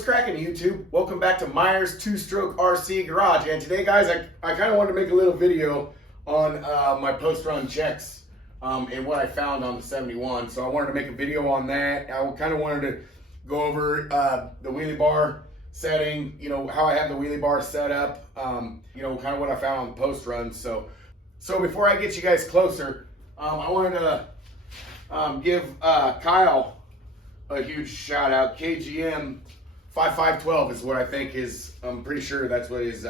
What's cracking, YouTube? Welcome back to Myers Two-Stroke RC Garage. And today, guys, I kind of wanted to make a little video on my post-run checks and what I found on the 71. So I wanted to make a video on that. I kind of wanted to go over the wheelie bar setting, you know, how I have the wheelie bar set up, you know, kind of what I found on the post-run. So before I get you guys closer, I wanted to give Kyle a huge shout out. KGM 5512 is what I think is, I'm pretty sure that's what his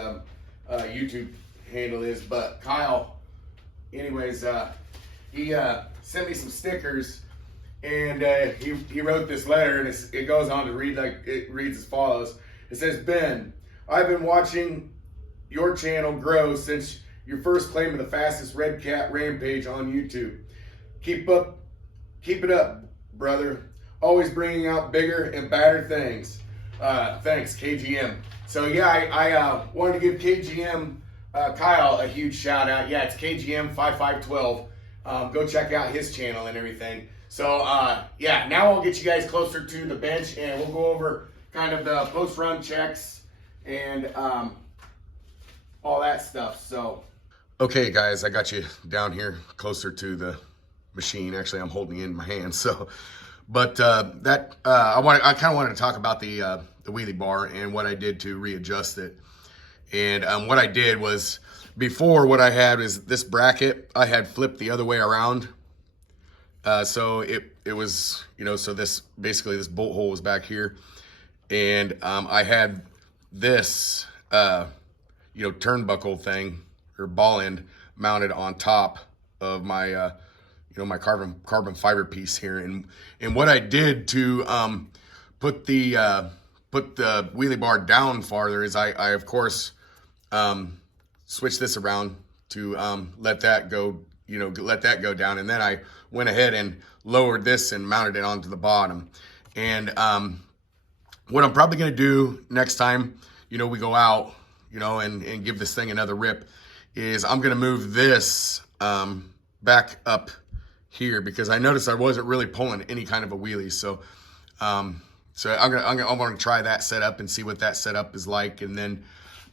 YouTube handle is. But Kyle, anyways, he sent me some stickers, and he wrote this letter, and it goes on to read, like, it reads as follows. It says, Ben, I've been watching your channel grow since your first claim of the fastest red cat rampage on YouTube. Keep it up, brother. Always bringing out bigger and badder things. Thanks, KGM. So yeah, I wanted to give KGM Kyle a huge shout out. Yeah, it's KGM 5512. Go check out his channel and everything. So yeah, now I'll get you guys closer to the bench, and we'll go over kind of the post-run checks and all that stuff. So okay, guys, I got you down here closer to the machine. Actually, I'm holding it in my hand. So, but I kind of wanted to talk about the wheelie bar and what I did to readjust it. And what I did was, before, what I had is this bracket I had flipped the other way around. So it was, you know, so this basically this bolt hole was back here, and I had this you know, turnbuckle thing or ball end mounted on top of my you know, my carbon fiber piece here. And what I did to put the wheelie bar down farther is I of course switched this around to let that go, you know, let that go down, and then I went ahead and lowered this and mounted it onto the bottom. And what I'm probably gonna do next time, you know, we go out, you know, and give this thing another rip, is I'm gonna move this back up here, because I noticed I wasn't really pulling any kind of a wheelie. So I'm gonna try that setup and see what that setup is like. And then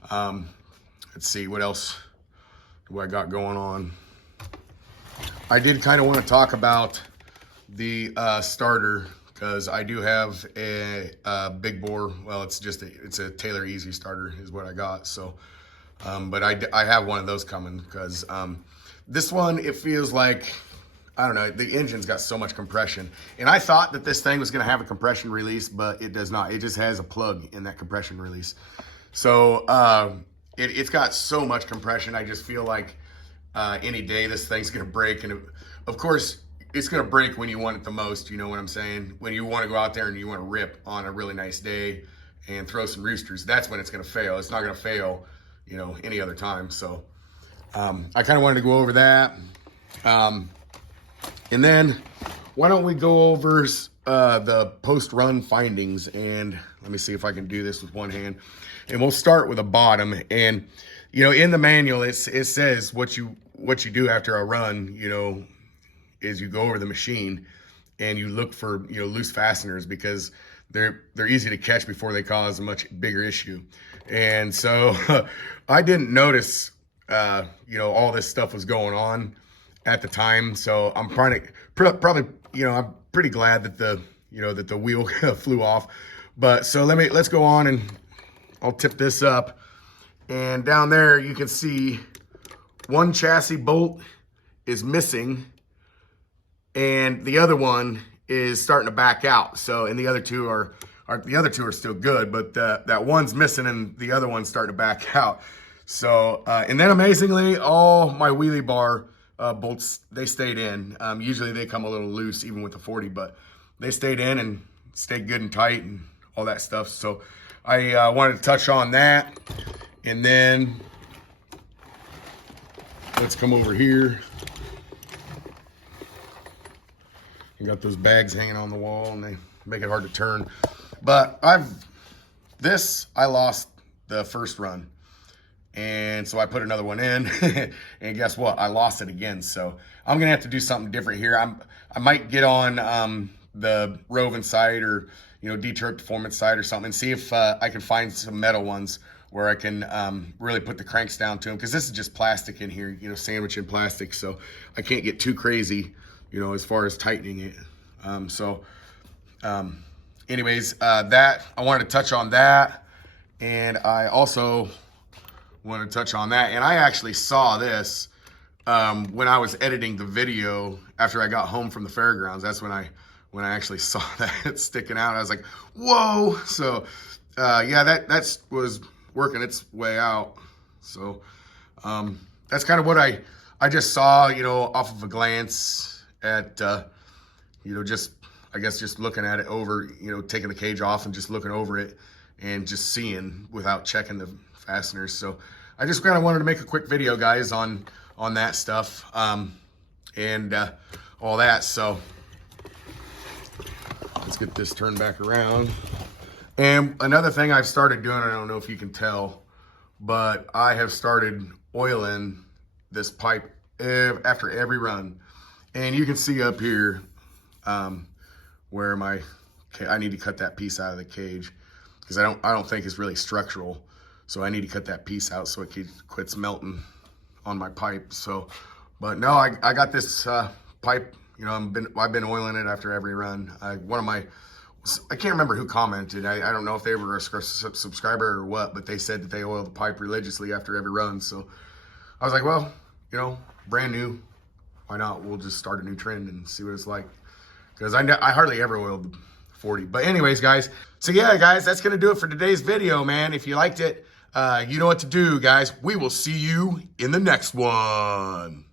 let's see, what else do I got going on. I did kind of want to talk about the starter, because I do have a big bore. Well, it's a Taylor Easy starter is what I got. So but I have one of those coming, because this one, it feels like, I don't know, the engine's got so much compression. And I thought that this thing was gonna have a compression release, but it does not. It just has a plug in that compression release. So it's got so much compression, I just feel like any day this thing's gonna break. And of course, it's gonna break when you want it the most, you know what I'm saying? When you wanna go out there and you wanna rip on a really nice day and throw some roosters, that's when it's gonna fail. It's not gonna fail, you know, any other time. So I kind of wanted to go over that. And then why don't we go over the post-run findings, and let me see if I can do this with one hand. And we'll start with the bottom. And you know, in the manual, it says what you do after a run, you know, is you go over the machine and you look for, you know, loose fasteners, because they're easy to catch before they cause a much bigger issue. And so I didn't notice you know, all this stuff was going on at the time. So I'm probably, you know, I'm pretty glad that the wheel flew off. But so let's go on, and I'll tip this up. And down there you can see one chassis bolt is missing, and the other one is starting to back out. So, and the other two are still good, but that one's missing and the other one's starting to back out. So, and then amazingly, all my wheelie bar bolts, they stayed in. Usually they come a little loose even with the 40, but they stayed in and stayed good and tight and all that stuff. So I wanted to touch on that. And then let's come over here. You got those bags hanging on the wall, and they make it hard to turn. But I lost the first run. And so I put another one in, and guess what? I lost it again. So I'm gonna have to do something different here. I might get on the roving side or, you know, deterrent performance side or something, and see if I can find some metal ones where I can really put the cranks down to them, because this is just plastic in here, you know, sandwich in plastic, so I can't get too crazy, you know, as far as tightening it. Anyways, that I wanted to touch on that, and I also wanted to touch on that, and I actually saw this when I was editing the video after I got home from the fairgrounds. That's when I actually saw that sticking out. I was like, whoa. So yeah, that was working its way out. So that's kind of what I just saw, you know, off of a glance at, you know, just, I guess just looking at it over, you know, taking the cage off and just looking over it and just seeing without checking the fasteners. So I just kind of wanted to make a quick video, guys, on that stuff and all that. So let's get this turned back around. And another thing I've started doing, I don't know if you can tell, but I have started oiling this pipe after every run. And you can see up here where I need to cut that piece out of the cage, because I don't think it's really structural. So I need to cut that piece out so it quits melting on my pipe. So, but no, I got this pipe, you know, I've been oiling it after every run. I can't remember who commented. I don't know if they were a subscriber or what, but they said that they oil the pipe religiously after every run. So I was like, well, you know, brand new, why not? We'll just start a new trend and see what it's like. Because I hardly ever oiled the 40. But anyways, guys. So yeah, guys, that's going to do it for today's video, man. If you liked it, you know what to do, guys. We will see you in the next one.